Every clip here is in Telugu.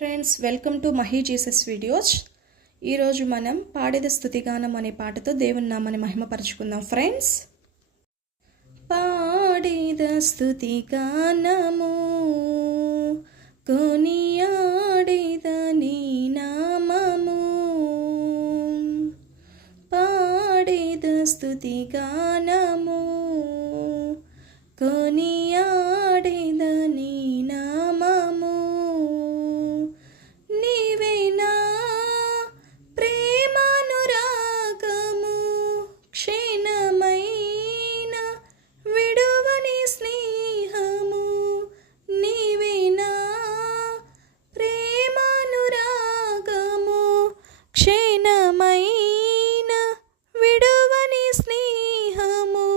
Friends, welcome to Mahi Jesus videos. ఈరోజు మనం పాడేద స్తుతిగానం అనే పాటతో దేవుని నామాన్ని మహిమపరచుకుందాం. ఫ్రెండ్స్, పాడేద స్తుతిగానము కొనియాడేద నీ నామము, పాడేద స్తుతిగానము కొనియాడేద నీ నామము. నీవేనా ప్రేమానురాగము, క్షీణమైన విడువని స్నేహము. నీవేనా ప్రేమానురాగము, క్షీణమైన విడువని స్నేహము.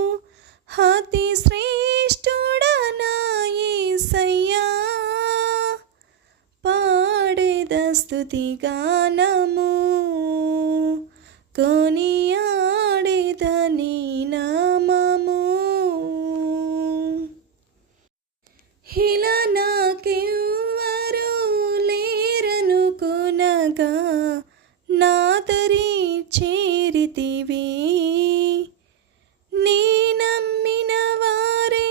అతి శ్రేష్ఠుడనా యేసయ్యా, పాడేద స్తుతిగానము కొనియాడేద నీ నామము. ఇలా నాకెవ్వరూ లేరనుకొనగా నాదరి చేరితివి. నీ నమ్మిన వారే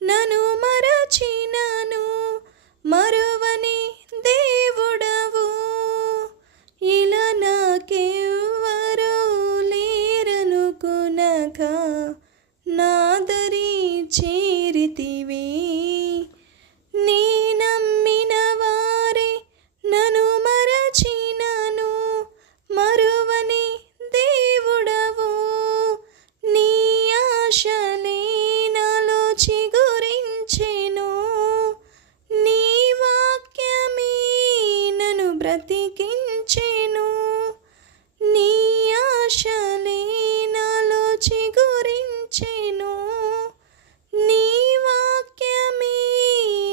నన్ను మరచినను మరువని దేవుడవు. ఇలా నాకెవ్వరూ లేరనుకొనగా నాదరి చేరితివి. నీ నమ్మిన వారే నన్ను మరచినను మరువని దేవుడవు. నీ ఆశలే నాలో చిగురించెను, నీ వాక్యమే నన్ను బ్రతికించెను. నీ ఆశలే నాలో చిగురించెను, నీ వాక్యమే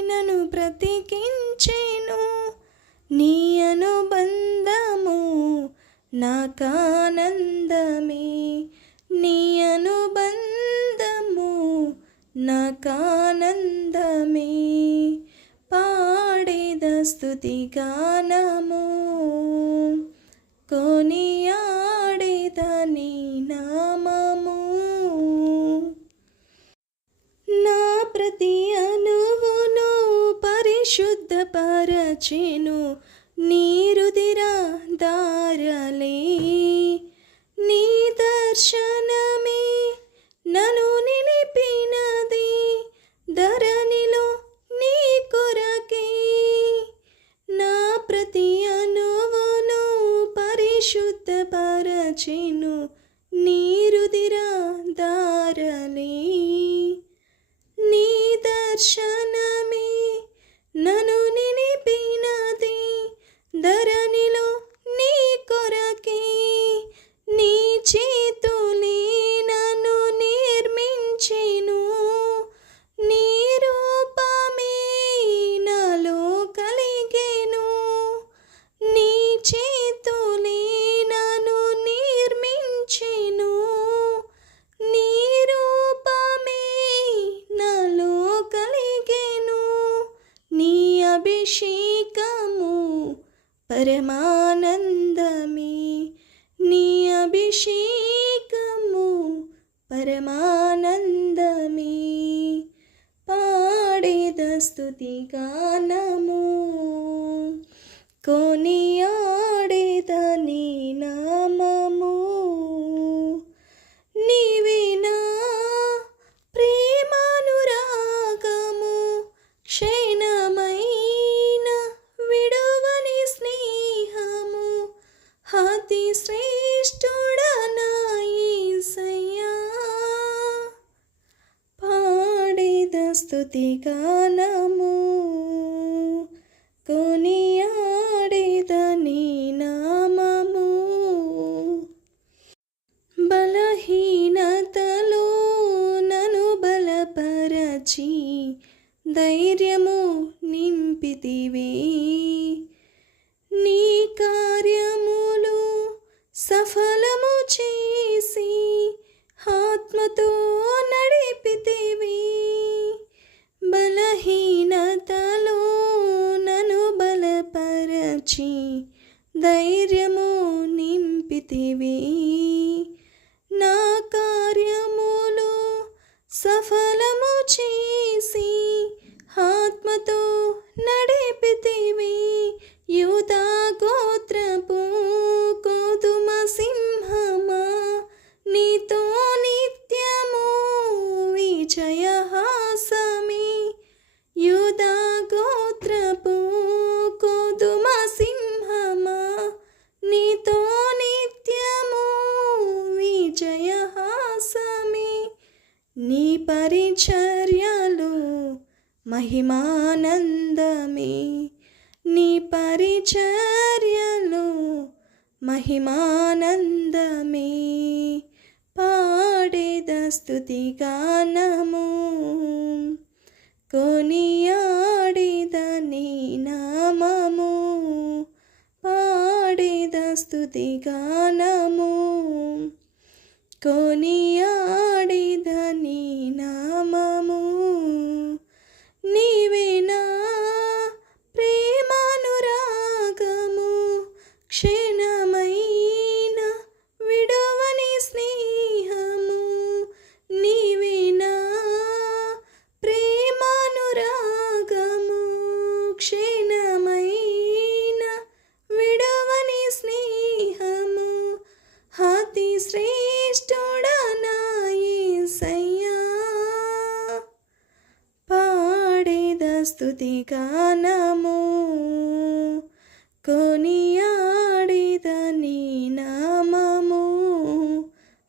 నన్ను బ్రతికించెను. నీ అనుబంధము నాకానందమే, నీ అనుబంధము నాకానందమే. పాడేద స్తుతిగానము కొనియాడేద నీ నామము. నా ప్రతి అణువును పరిశుద్ధపరచెను నీ రుధిర ధారలే. నీ దర్శనమే నన్ను నిలిపినది ధరణిలో నీ కొరకే. నా ప్రతి అణువును పరిశుద్ధపరచెను నీ రుధిర ధారలే. నీ దర్శనమే నన్ను నిలిపినది ధరణిలో నీ కొరకే. నీ చేతులే నన్ను నిర్మించెను, నీ రూపమే నాలో కలిగెను. నీ చేతులే నన్ను నిర్మించెను, నీ రూపమే నాలో కలిగెను. నీ అభిషేకము పరమానందమే, నీ అభిషేకము పరమానందమే. పాడేద స్తుతిగానము కొనియాడేద నీ నామము. నీవేనా ప్రేమానురాగము, క్షీణమైన విడువని స్నేహము. అతి శ్రేష్ఠుడనా యేసయ్యా, పాడేద స్తుతిగానము కొనియాడేద నీ నామము. బలహీనతలో నన్ను బలపరచి ధైర్యము నింపితివి. నీ కార్యములు సఫలము చేసి ఆత్మతో నడిపితివి. బలహీనతలో నన్ను బలపరచి బలపరచి ధైర్యము నింపితివి. నా కార్యములు సఫలము చేసి ఆత్మతో నడిపితివి. యూదా గోత్రపు గోధుమ సింహమా, నీతో నిత్యము విజయహాసమే. యూదా గోత్రపు గోధుమ సింహమా, నీతో నిత్యము విజయహాసమే. నీ పరిచర్యలు మహిమానందమే. నీ పరిచర్యలు మహిమానందమే. పాడేద స్తుతి గానము, కొనియాడేద నీ నామము. పాడేద స్తుతి గానము, కొనియాడేద నీ నామము. నీవే నా ప్రేమానురాగము, క్షణమైన విడువని స్నేహము. నీవే నా ప్రేమానురాగము, క్షణమైన విడువని స్నేహము. అతి శ్రేష్ఠుడనా యేసయ్యా, పాడేద స్తుతి గానము, కొనియాడేద నీ నామము.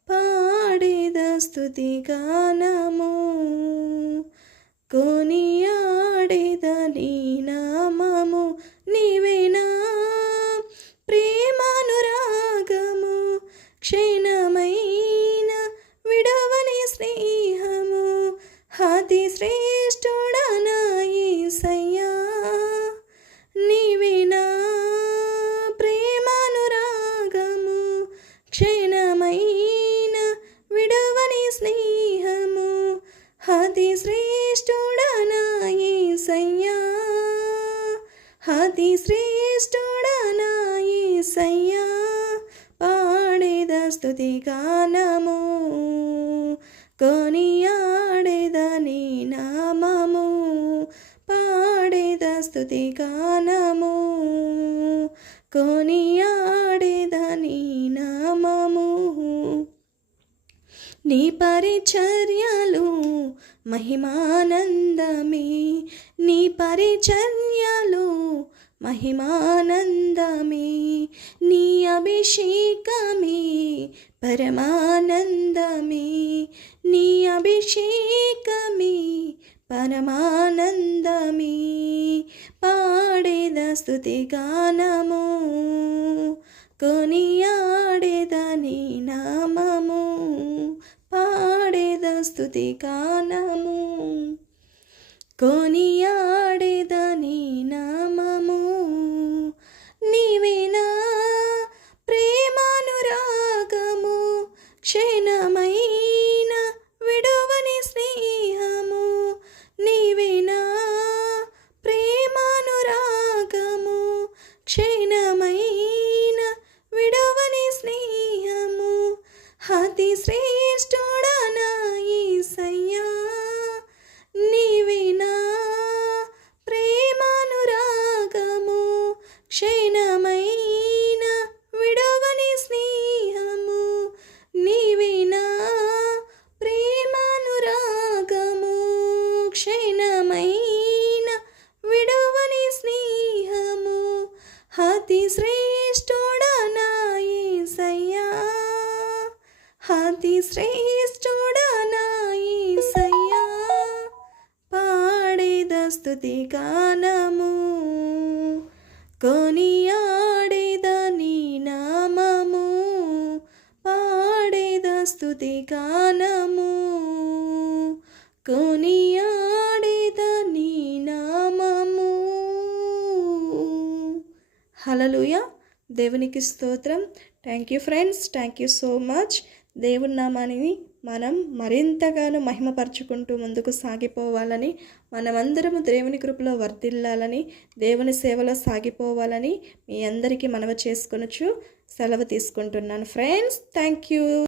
పాడేద స్తుతి గానము, కొనియాడేద నీ నామము. నీవే నా ప్రేమానురాగము, క్షణమైన విడవని స్నేహము. అతి శ్రేష్ఠుడనా యేసయ్యా, నీవే నా ప్రేమానురాగము, క్షణమైన విడవని స్నేహము. అతి శ్రేష్ఠుడనా యేసయ్యా, అతి శ్రేష్ఠుడనా యేసయ్యా. పాడేద స్తుతి గానము, కొనియాడేద నీ నామము. పాడేద స్తుతి గానము, కొనియాడేద నీ నామము. నీ పరిచర్యలు మహిమానందమే. నీ పరిచర్యలు మహిమానందమే. నీ అభిషేకమే పరమానందమే. నీ అభిషేకమే పరమానందమే. పాడేద స్తుతి గానము, కొనియాడేద నీ నామము. పాడేద స్తుతి గానము, కొనియాడేద నీ నామము. నీవే నా ప్రేమానురాగము, క్షణమైన విడువని స్నేహము. నీవే నా ప్రేమానురాగము, క్షణమైన విడువని స్నేహము. అతి శ్రేష్ఠుడనా యేసయ్యా, నీవే నా ప్రేమానురాగము, క్షణమైన విడవని స్నేహము. నీవే నా ప్రేమానురాగము, క్షణమైన విడవని స్నేహము. అతి శ్రేష్ఠుడనా యేసయ్యా, అతి శ్రేష్ఠుడనా యేసయ్యా. పాడేద స్తుతి గానము, కొనియాడేద నీ నామము. పాడేద స్తుతి గానము, కొనియాడేద నీ నామము. హల్లెలూయా. దేవునికి స్తోత్రం. Thank you friends, thank you so much. దేవుని నామాన్ని మనం మరింతగానో మహిమపరచుకుంటూ ముందుకు సాగిపోవాలని, మనమందరము దేవుని కృపలో వర్ధిల్లాలని, దేవుని సేవలో సాగిపోవాలని మీ అందరికీ మనవి చేసుకొనుచు సెలవు తీసుకుంటున్నాను ఫ్రెండ్స్. Thank you.